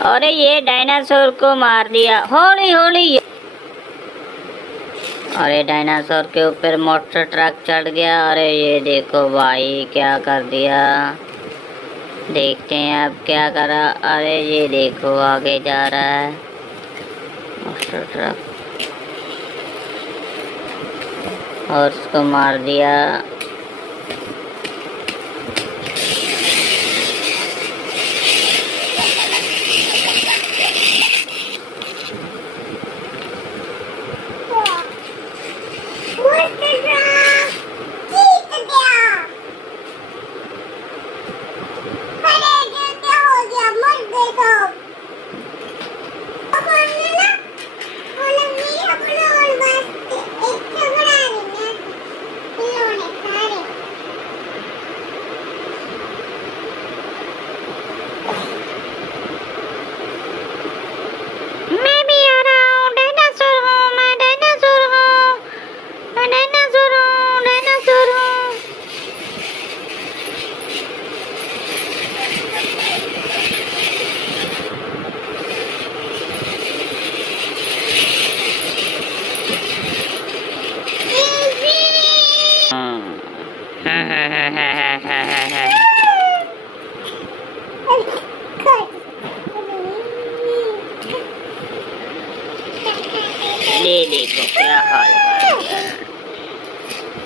अरे ये डायनासोर को मार दिया। हौली हौली। अरे डायनासोर के ऊपर मोटर ट्रक चढ़ गया। अरे ये देखो भाई क्या कर दिया। देखते हैं अब क्या करा। अरे ये देखो आगे जा रहा है मोटर ट्रक और उसको मार दिया। ये देखो क्या हाल